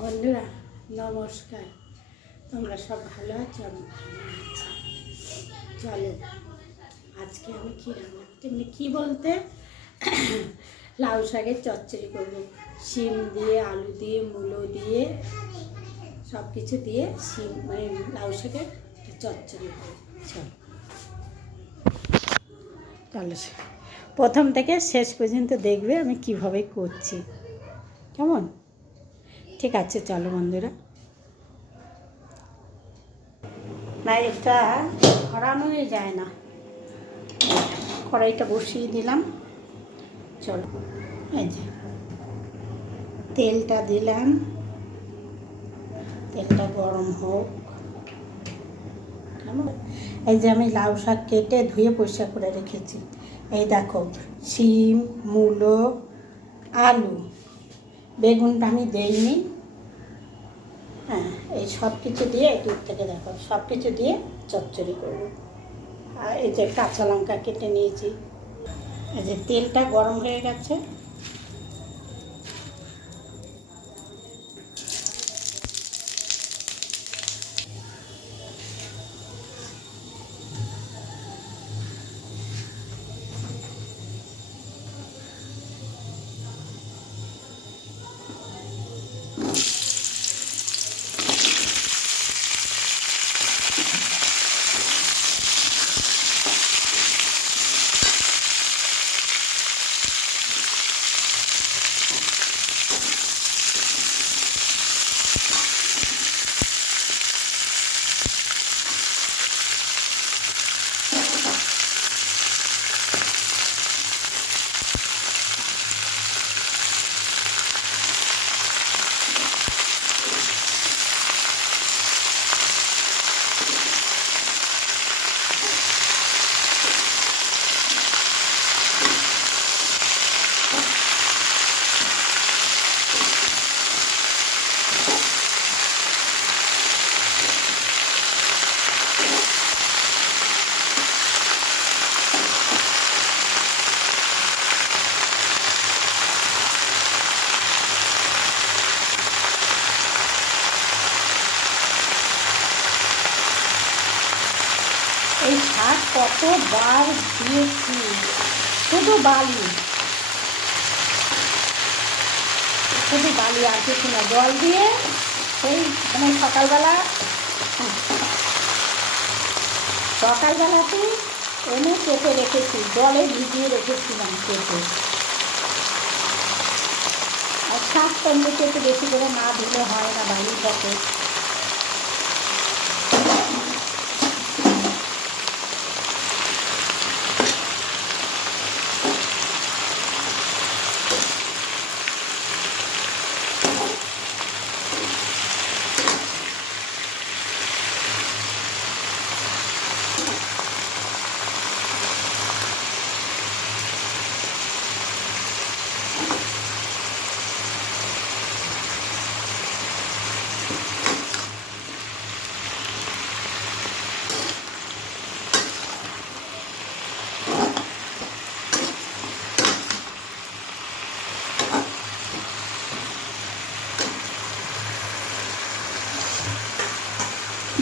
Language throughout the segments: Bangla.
বন্ধুরা নমস্কার, তোমরা সব ভালো আছো? আমি ভালো আছি। চলো আজকে আমি কী রান্না তেমনি কী বলতে লাউ শাকের চচ্চড়ি করবো। শিম দিয়ে, আলু দিয়ে, মূলো দিয়ে, সব কিছু দিয়ে শিম মানে লাউ শাকের চচ্চড়ি করবো। চলো প্রথম থেকে শেষ পর্যন্ত দেখবে আমি কিভাবে করছি, কেমন? ঠিক আছে, চলো বন্ধুরা। না, এটা ঘোরানোই যায় না। কড়াইটা বসিয়ে দিলাম। চলো, এই যে তেলটা দিলাম, তেলটা গরম হোক। কেমন? এই যে আমি লাউ শাক কেটে ধুয়ে পরিষ্কার করে রেখেছি। এই দেখো, শিম, মূলো, আলু, বেগুনটা আমি দেইনি। হ্যাঁ, এই সব কিছু দিয়ে দূর থেকে দেখো সব কিছু দিয়ে চচ্চড়ি করব। আর এই যে কাঁচা লঙ্কা কেটে নিয়েছি। এই যে তেলটা গরম হয়ে গেছে। এই শাক কতবার দিয়েছি, শুধু বালি আর কিছু না। জল দিয়ে সেই মানে সকালবেলাতে এনে কেটে রেখেছি, জলে ভিজিয়ে রেখেছিলাম কেটে। আর শাকটা এমনিতে একটু বেশি করে না ধুলে হয় না, বালিটাকে।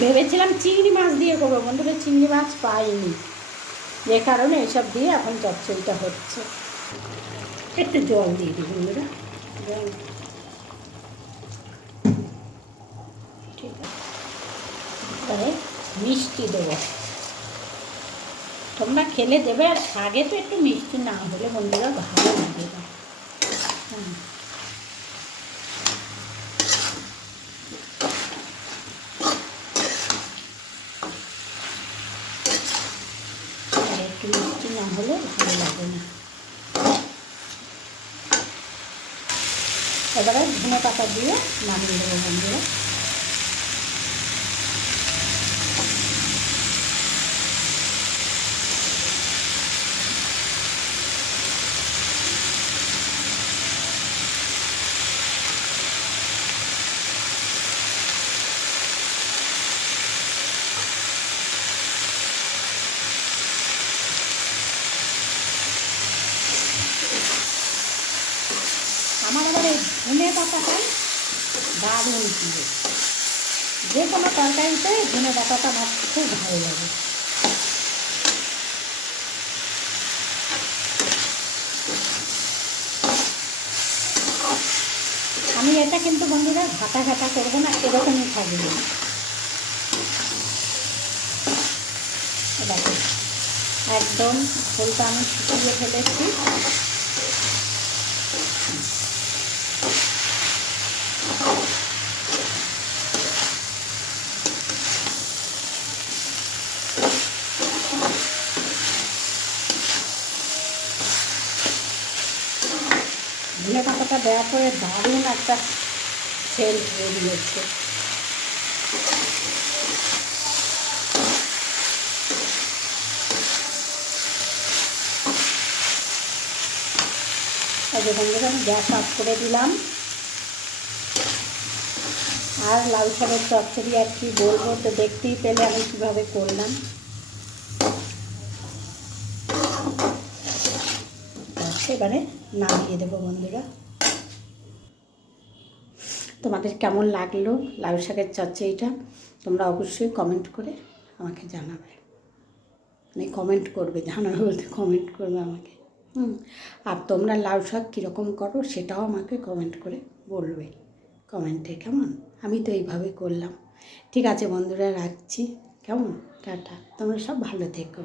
ভেবেছিলাম চিংড়ি মাছ দিয়ে করবো, বন্ধুরা চিংড়ি মাছ পাইনি, যে কারণে এসব দিয়ে এখন চচ্চড়িটা হচ্ছে। একটু জল দিয়ে দিই বন্ধুরা, জল। ঠিক আছে, তাহলে মিষ্টি দেবো। তোমরা খেলে দেবে, আর শাকে তো একটু মিষ্টি না হলে বন্ধুরা ভালো লাগে না। একটু মিষ্টি না হলে ভালো লাগে না। এবারে ধনে পাতা দিয়ে নামিয়ে দেবো বন্ধুরা। আমার আবার এই ধনে পাতাটা দারুণ দিয়ে যে কোনো তরকারিতে ধনে পাতাটা আমার খুব ভালো লাগে। আমি এটা কিন্তু বন্ধুরা ঘাটা ঘাটা করবো না, এরকমই থাকবে। দেখো একদম ঝোলটা আমি শুকিয়ে ফেলেছি। ধনে পাতাটা দেওয়ার পরে দারুণ একটা সেন্ট বেরিয়েছে। এই যে বন্ধুরা আমি গ্যাস অফ করে দিলাম। আর লাউ শাকের চচ্চড়ি আর কি বলবো, তো দেখতেই পেলে আমি কীভাবে করলাম। এবারে নামিয়ে দেবো বন্ধুরা। তোমাদের কেমন লাগলো লাউ শাকের চচ্চড়িটা তোমরা অবশ্যই কমেন্ট করে আমাকে জানাবে, মানে কমেন্ট করবে, জানাবে বলতে কমেন্ট করবে আমাকে। আর তোমরা লাউ শাক কীরকম করো সেটাও আমাকে কমেন্ট করে বলবে কমেন্টে, কেমন? আমি তো এইভাবে করলাম। ঠিক আছে বন্ধুরা, রাখছি, কেমন? টাটা, তোমরা সব ভালো থেকো।